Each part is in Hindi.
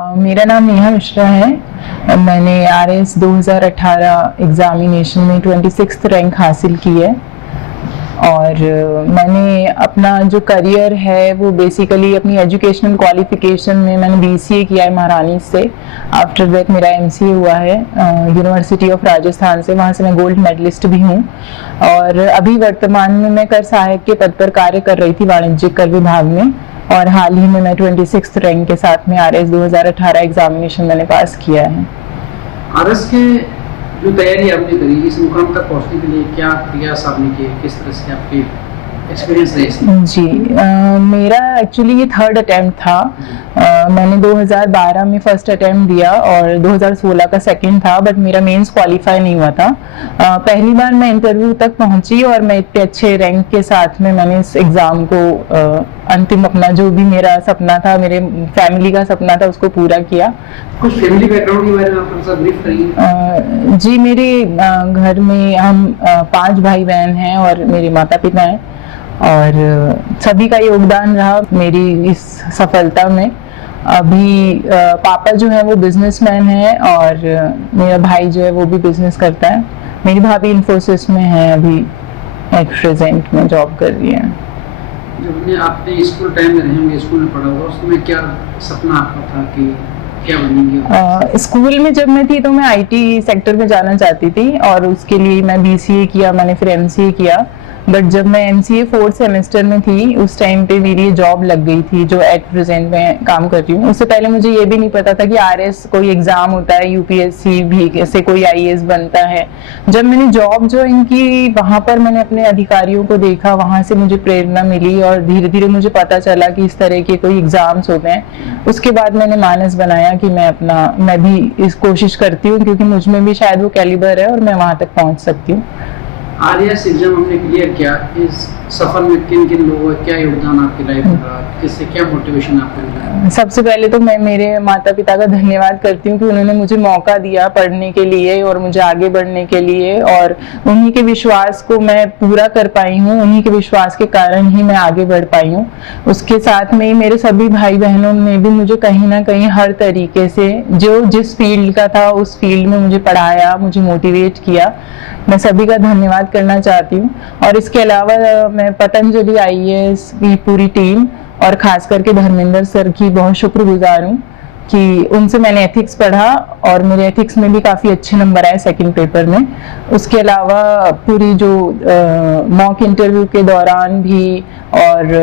मेरा नाम नेहा मिश्रा है। मैंने RS 2018 एग्जामिनेशन में 26th रैंक हासिल की है और मैंने अपना जो करियर है वो बेसिकली अपनी एजुकेशनल क्वालिफिकेशन में मैंने BCA किया है महारानी से। आफ्टर दैट मेरा MCA हुआ है यूनिवर्सिटी ऑफ राजस्थान से, वहाँ से मैं गोल्ड मेडलिस्ट भी हूँ और अभी वर्तमान में मैं कर सहायक के पद पर कार्य कर रही थी वाणिज्यिक कर विभाग में और हाल ही में मैं 26th रैंक के साथ में RS 2018 एग्जामिनेशन मैंने पास किया है। RS के जो तैयारी आपने करी, इस मुकाम तक पहुंचने के लिए क्या प्रयास आपने किए, किस तरह से आपके एक्सपीरियंस रहे इसमें? जी मेरा एक्चुअली ये 3rd अटेम्प्ट था। मैंने 2012 में फर्स्ट अटेम्प्ट दिया और 2016 का सेकंड था, बट मेरा मेंस क्वालिफाई नहीं हुआ था। पहली बार मैं इंटरव्यू तक पहुंची और मैं इतने अच्छे रैंक के साथ में मैंने इस एग्ज़ाम को अंतिम अपना जो भी मेरा सपना था, मेरे फैमिली का सपना था, उसको पूरा किया। कुछ फैमिली बैकग्राउंड के बारे में आप थोड़ा ब्रीफ करिए। जी मेरे घर में हम 5 भाई बहन हैं और मेरे माता पिता हैं और सभी का योगदान रहा मेरी इस सफलता में। अभी पापा जो है वो बिजनेसमैन है और मेरा भाई जो है वो भी बिजनेस करता है। मेरी भाभी इन्फोसिस में है, अभी एट प्रेजेंट में जॉब कर रही है। जब आपने स्कूल टाइम में रहे होंगे, स्कूल में पढ़ा होगा, उसमें क्या सपना आपका था कि क्या बनेंगे? स्कूल में जब मैं थी तो मैं IT सेक्टर में जाना चाहती थी और उसके लिए मैं BCA किया, मैंने फिर MCA किया। बट जब मैं MCA 4th सेमेस्टर में थी उस टाइम पे मेरी जॉब लग गई थी जो एट प्रेजेंट में काम कर रही हूँ। उससे पहले मुझे ये भी नहीं पता था कि RS कोई एग्जाम होता है, UPSC भी कैसे कोई IAS बनता है। जब मैंने जॉब ज्वाइन की वहाँ पर मैंने अपने अधिकारियों को देखा, वहाँ से मुझे प्रेरणा मिली और धीरे धीरे मुझे पता चला कि इस तरह के कोई एग्जाम्स होते हैं। उसके बाद मैंने मानस बनाया कि मैं भी इस कोशिश करती हूँ क्योंकि मुझ में भी शायद वो कैलिबर है और मैं वहाँ तक पहुँच सकती हूँ। RS एग्जाम हमने क्लियर किया, इस सफर में किन किन लोगों का क्या योगदान आपकी लाइफ में रहा, किससे क्या मोटिवेशन आपको मिला? सबसे पहले तो मैं मेरे माता पिता का धन्यवाद करती हूँ कि उन्होंने मुझे मौका दिया पढ़ने के लिए और मुझे आगे बढ़ने के लिए, और उन्हीं के विश्वास को मैं पूरा कर पाई हूँ। उन्हीं के विश्वास के कारण ही मैं आगे बढ़ पाई हूँ। उसके साथ में मेरे सभी भाई बहनों ने भी मुझे कहीं ना कहीं हर तरीके से जो जिस फील्ड का था उस फील्ड में मुझे पढ़ाया, मुझे मोटिवेट किया। मैं सभी का धन्यवाद करना चाहती हूँ। और इसके अलावा मैं पतंजलि IAS की पूरी टीम और खास करके धर्मेंद्र सर की बहुत शुक्रगुजार हूँ कि उनसे मैंने एथिक्स पढ़ा और मेरे एथिक्स में भी काफ़ी अच्छे नंबर आए सेकंड पेपर में। उसके अलावा पूरी जो मॉक इंटरव्यू के दौरान भी और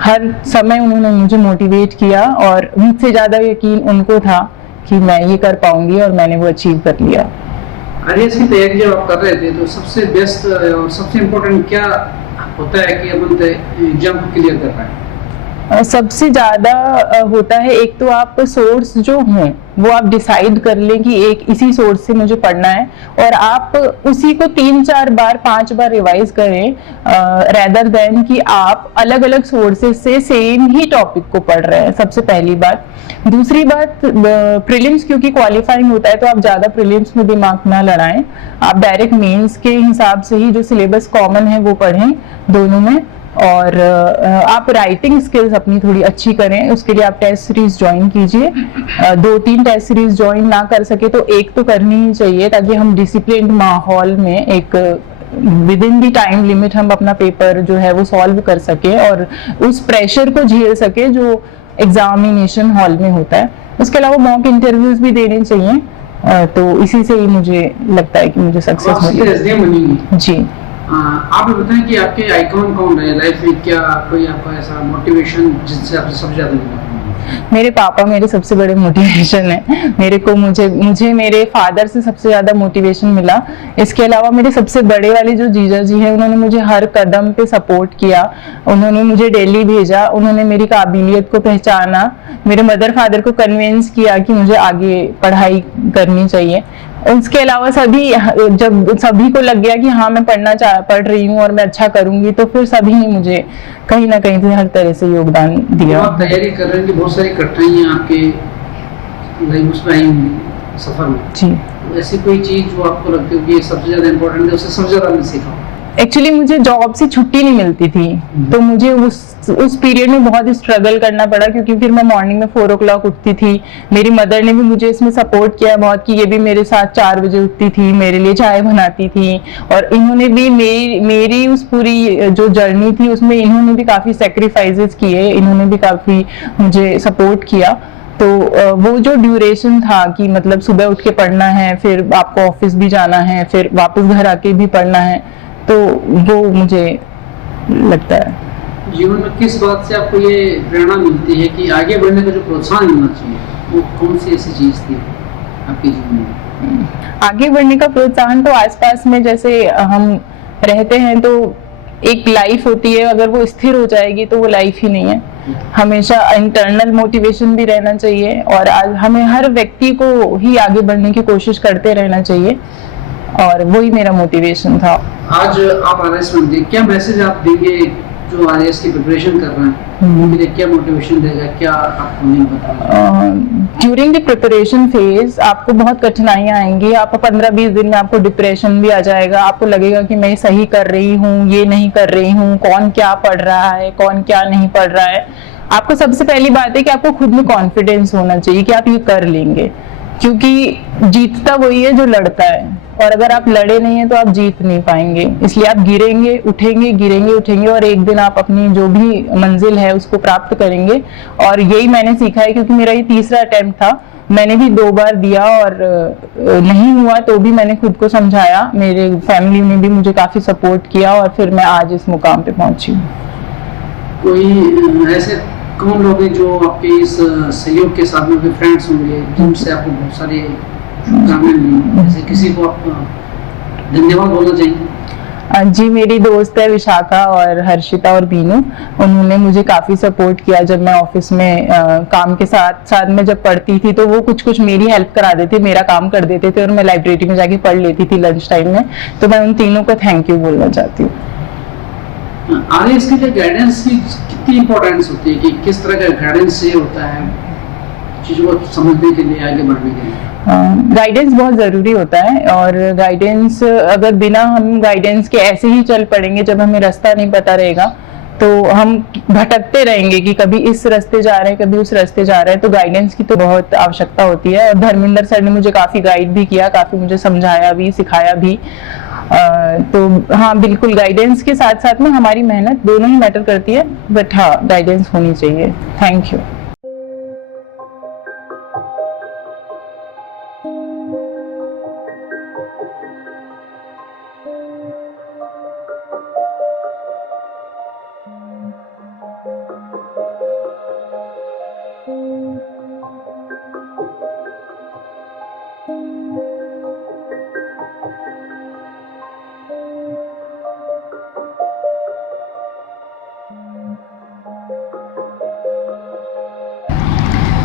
हर समय उन्होंने मुझे मोटिवेट किया और मुझसे ज़्यादा यकीन उनको था कि मैं ये कर पाऊंगी और मैंने वो अचीव कर लिया। RS की तैयारी जब आप कर रहे थे तो सबसे बेस्ट और सबसे इम्पोर्टेंट क्या होता है कि अपन एग्जाम को क्लियर कर पाए? सबसे ज्यादा होता है एक तो आप सोर्स जो हों वो आप डिसाइड कर लें कि एक इसी सोर्स से मुझे पढ़ना है और आप उसी को 3-4 बार 5 बार रिवाइज करें रेदर देन कि आप अलग अलग सोर्सेज से सेम ही टॉपिक को पढ़ रहे हैं। सबसे पहली बात। दूसरी बात, प्रीलिम्स क्योंकि क्वालिफाइंग होता है तो आप ज्यादा प्रीलिम्स में दिमाग ना लड़ाएं। आप डायरेक्ट मेंस के हिसाब से ही जो सिलेबस कॉमन है वो पढ़ें दोनों में। और आप राइटिंग स्किल्स अपनी थोड़ी अच्छी करें, उसके लिए आप टेस्ट सीरीज ज्वाइन कीजिए। 2-3 टेस्ट सीरीज ज्वाइन ना कर सके तो एक तो करनी ही चाहिए ताकि हम डिसिप्लिन्ड माहौल में एक with in the time limit हम अपना पेपर जो है वो सॉल्व कर सके और उस प्रेशर को झेल सके जो एग्जामिनेशन हॉल में होता है। उसके अलावा मॉक इंटरव्यूज भी देने चाहिए। तो इसी से ही मुझे लगता है कि मुझे सक्सेस मिलेगी। जी आप बताएं कि आपके आइकॉन कौन रहे लाइफ में, क्या कोई आपका ऐसा मोटिवेशन जिससे आपसे सबसे ज्यादा मिला? मेरे पापा मेरे सबसे बड़े मोटिवेशन है। मुझे मेरे फादर से सबसे ज्यादा मोटिवेशन मिला। इसके अलावा मेरे सबसे बड़े वाले जो जीजा जी हैं उन्होंने मुझे हर कदम पे सपोर्ट किया। उन्होंने मुझे दिल्ली भेजा, उन्होंने मेरी काबिलियत को पहचाना, मेरे मदर फादर को कन्विंस किया कि मुझे आगे पढ़ाई करनी चाहिए। उसके अलावा जब सभी को लग गया कि हाँ मैं पढ़ रही हूँ और मैं अच्छा करूंगी तो फिर सभी ने मुझे कहीं ना कहीं से हर तरह से योगदान दिया। आप तैयारी कर रहे हैं कि बहुत सारी कठिनाइयाँ आपके लाइफ उसमें आई होंगी सफर में। जी। ऐसी कोई चीज जो आपको लगती है कि सबसे ज्यादा इम्पोर्टेंट है, उससे सबसे ज्यादा मैं सीखा? एक्चुअली मुझे जॉब से छुट्टी नहीं मिलती थी, तो मुझे उस पीरियड में बहुत स्ट्रगल करना पड़ा, क्योंकि फिर मैं मॉर्निंग में 4 o'clock उठती थी। मेरी मदर ने भी मुझे इसमें सपोर्ट किया बहुत, कि ये भी मेरे साथ 4 बजे उठती थी, मेरे लिए चाय बनाती थी, और इन्होंने भी मेरी उस पूरी जो जर्नी थी उसमें इन्होंने भी काफी सेक्रीफाइसेस किए, इन्होंने भी काफी मुझे सपोर्ट किया। तो वो जो ड्यूरेशन था कि मतलब सुबह उठ के पढ़ना है, फिर आपको ऑफिस भी जाना है, फिर वापस घर आके भी पढ़ना है, तो वो मुझे लगता है। जीवन में किस बात से आपको ये प्रेरणा मिलती है कि आगे बढ़ने का जो प्रोत्साहन मिलना चाहिए, वो कौन सी ऐसी चीज थी आपके जीवन में? आगे बढ़ने का प्रोत्साहन तो आसपास में जैसे हम रहते हैं, तो एक लाइफ होती है, अगर वो स्थिर हो जाएगी तो वो लाइफ ही नहीं है। हमेशा इंटरनल मोटिवेशन भी रहना चाहिए, और आज हमें हर व्यक्ति को ही आगे बढ़ने की कोशिश करते रहना चाहिए, और वही मेरा मोटिवेशन था। आज आप आरएस में क्या मैसेज आप देंगे जो आरएस की प्रिपरेशन कर रहे हैं, उनके लिए क्या मोटिवेशन देगा, क्या आपको नहीं बताएगा? ड्यूरिंग द प्रिपरेशन फेज आपको बहुत कठिनाइयां आएंगी, आप 15-20 दिन में आपको डिप्रेशन भी आ जाएगा, आपको लगेगा कि मैं सही कर रही हूँ, ये नहीं कर रही हूँ, कौन क्या पढ़ रहा है, कौन क्या नहीं पढ़ रहा है। आपको सबसे पहली बात है कि आपको खुद में कॉन्फिडेंस होना चाहिए कि आप ये कर लेंगे, क्योंकि जीतता वही है जो लड़ता है, और अगर आप लड़े नहीं है तो आप जीत नहीं पाएंगे। इसलिए आप गिरेंगे उठेंगे, गिरेंगे उठेंगे, और एक दिन आप अपनी जो भी मंजिल है उसको प्राप्त करेंगे। और यही मैंने सीखा है, क्योंकि मेरा ये तीसरा अटेम्प्ट था, मैंने भी 2 बार दिया और नहीं हुआ, तो भी मैंने खुद को समझाया, मेरे फैमिली ने भी मुझे काफी सपोर्ट किया, और फिर मैं आज इस मुकाम पे पहुंची हूँ। कोई ऐसे कौन लोग हैं जो आपके इस सहयोग के साथ में फ्रेंड्स होंगे जिनसे आपको बहुत सारी शुभकामनाएं मिली, जैसे किसी को आप धन्यवाद बोलना चाहिए? जी, मेरी दोस्त है विशाखा और हर्षिता और बीनू, उन्होंने मुझे काफी सपोर्ट किया। जब मैं ऑफिस में काम के साथ साथ में जब पढ़ती थी, तो वो कुछ मेरी हेल्प करा देते, मेरा काम कर देते थे, और मैं लाइब्रेरी में जाके पढ़ लेती थी लंच टाइम में। तो मैं उन तीनों को थैंक यू बोलना चाहती हूँ। आरएस के लिए गाइडेंस की कितनी इंपॉर्टेंस होती है, कि किस तरह का गाइडेंस ये होता है चीजों को समझने के लिए, आगे बढ़ने के लिए? गाइडेंस बहुत जरूरी होता है, और गाइडेंस अगर बिना हम गाइडेंस के ऐसे ही चल पड़ेंगे, जब हमें रास्ता नहीं पता रहेगा तो हम भटकते रहेंगे कि कभी इस रास्ते जा रहे हैं, कभी उस रास्ते जा रहे हैं। तो गाइडेंस की तो बहुत आवश्यकता होती है, और धर्मेंद्र सर ने मुझे काफी गाइड भी किया, काफी मुझे समझाया भी, सिखाया भी। तो हाँ, बिल्कुल गाइडेंस के साथ साथ में हमारी मेहनत दोनों ही मैटर करती है, बट हाँ, गाइडेंस होनी चाहिए। Thank you.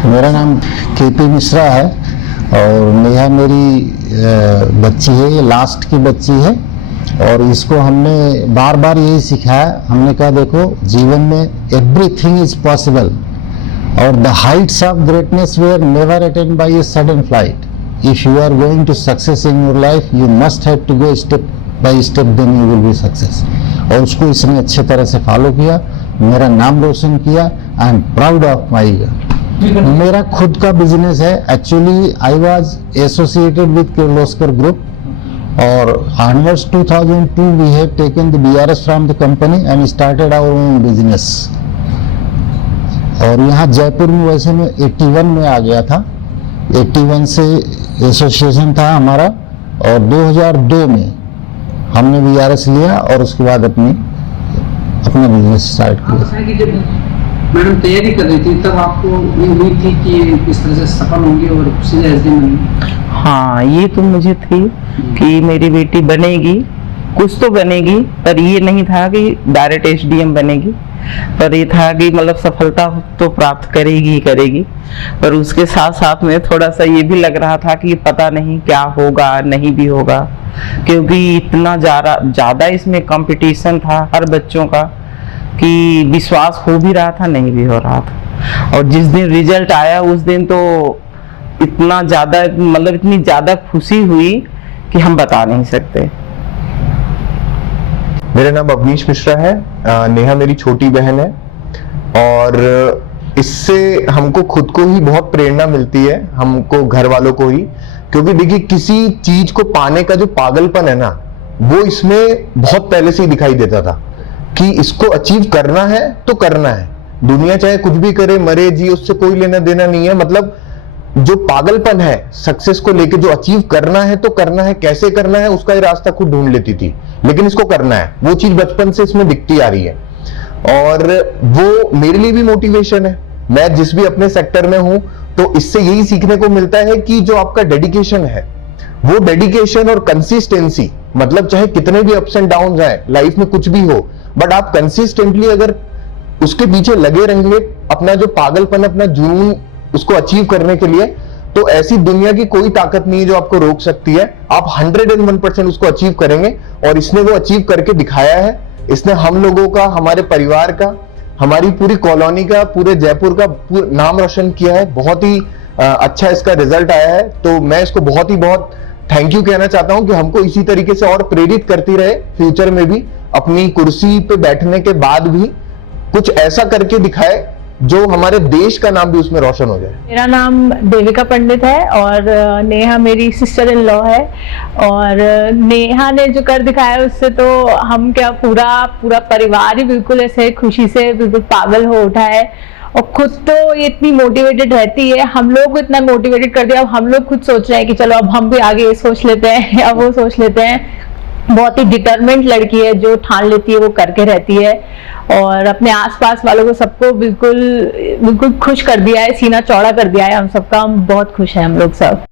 मेरा नाम केपी मिश्रा है, और नेहा मेरी बच्ची है, ये लास्ट की बच्ची है। और इसको हमने बार बार यही सिखाया, हमने कहा देखो जीवन में एवरीथिंग इज पॉसिबल, और the heights of greatness were never attained by a sudden flight. If you are going to success in your life, you must have to go step by step, then you will be success. और उसको इसने अच्छे तरह से फॉलो किया, मेरा नाम रोशन किया। I am proud of my. मेरा खुद का बिजनेस है। Actually I was associated with Kirloskar group, और onwards 2002 we have taken the BRS from the company and started our own business। और यहाँ जयपुर में वैसे मैं 81 में आ गया था, 81 से एसोसिएशन था हमारा, और 2002 में हमने BRS लिया, और उसके बाद अपना बिजनेस स्टार्ट किया। मैडम तैयारी कर रही थी, तब आपको ये उम्मीद थी कि इस तरह से सफल होंगे और सीधे एसडी बनेंगे? हाँ, ये तो मुझे थी कि मेरी बेटी बनेगी, कुछ तो बनेगी, पर ये नहीं था कि डायरेक्ट एसडीएम बनेगी, पर ये था कि मतलब सफलता तो प्राप्त करेगी ही करेगी। पर उसके साथ साथ में थोड़ा सा ये भी लग रहा था कि पता नहीं क्या होगा, नहीं भी होगा, क्योंकि इतना ज्यादा इसमें कंपटीशन था हर बच्चों का, कि विश्वास हो भी रहा था, नहीं भी हो रहा था। और जिस दिन रिजल्ट आया उस दिन तो इतना ज्यादा, मतलब इतनी ज्यादा खुशी हुई कि हम बता नहीं सकते। मेरा नाम अवनीश मिश्रा है। नेहा मेरी छोटी बहन है और इससे हमको खुद को ही बहुत प्रेरणा मिलती है, हमको घर वालों को ही। क्योंकि देखिए, किसी चीज को पाने का जो पागलपन है ना, वो इसमें बहुत पहले से ही दिखाई देता था कि इसको अचीव करना है तो करना है। दुनिया चाहे कुछ भी करे, मरे जी, उससे कोई लेना देना नहीं है। मतलब जो पागलपन है सक्सेस को लेके, जो अचीव करना है तो करना है, कैसे करना है उसका ये रास्ता खुद ढूंढ लेती थी, लेकिन इसको करना है, वो चीज बचपन से इसमें दिखती आ रही है। और वो मेरे लिए भी मोटिवेशन है। मैं जिस भी अपने सेक्टर में हूं, तो इससे यही सीखने को मिलता है कि जो आपका डेडिकेशन है, वो डेडिकेशन और कंसिस्टेंसी, मतलब चाहे कितने भी अप्स एंड डाउन आए लाइफ में, कुछ भी हो, बट आप कंसिस्टेंटली अगर उसके पीछे लगे रहेंगे, अपना जो पागलपन, अपना जुनून, उसको अचीव करने के लिए, तो ऐसी दुनिया की कोई ताकत नहीं है जो आपको रोक सकती है। आप 101% उसको अचीव करेंगे। और इसने वो अचीव करके दिखाया है। इसने हम लोगों का, हमारे परिवार का, हमारी पूरी कॉलोनी का, पूरे जयपुर का नाम रोशन किया है। बहुत ही अच्छा इसका रिजल्ट आया है। तो मैं इसको बहुत थैंक यू कहना चाहता हूं कि हमको इसी तरीके से और प्रेरित करती रहे, फ्यूचर में भी अपनी कुर्सी पे बैठने के बाद भी कुछ ऐसा करके दिखाए जो हमारे देश का नाम भी उसमें रोशन हो जाए। मेरा नाम देविका पंडित है और नेहा मेरी सिस्टर इन लॉ है। और नेहा ने जो कर दिखाया है, उससे तो हम क्या, पूरा परिवार ही बिल्कुल ऐसे खुशी से बिल्कुल पागल हो उठा है। और खुद तो ये इतनी मोटिवेटेड रहती है, हम लोग को इतना मोटिवेटेड कर दिया। अब हम लोग खुद सोच रहे हैं कि चलो अब हम भी आगे ये सोच लेते हैं या वो सोच लेते हैं। बहुत ही डिटरमेंट लड़की है, जो ठान लेती है वो करके रहती है। और अपने आसपास वालों को, सबको बिल्कुल खुश कर दिया है, सीना चौड़ा कर दिया है हम सबका। हम बहुत खुश हैं हम लोग सब।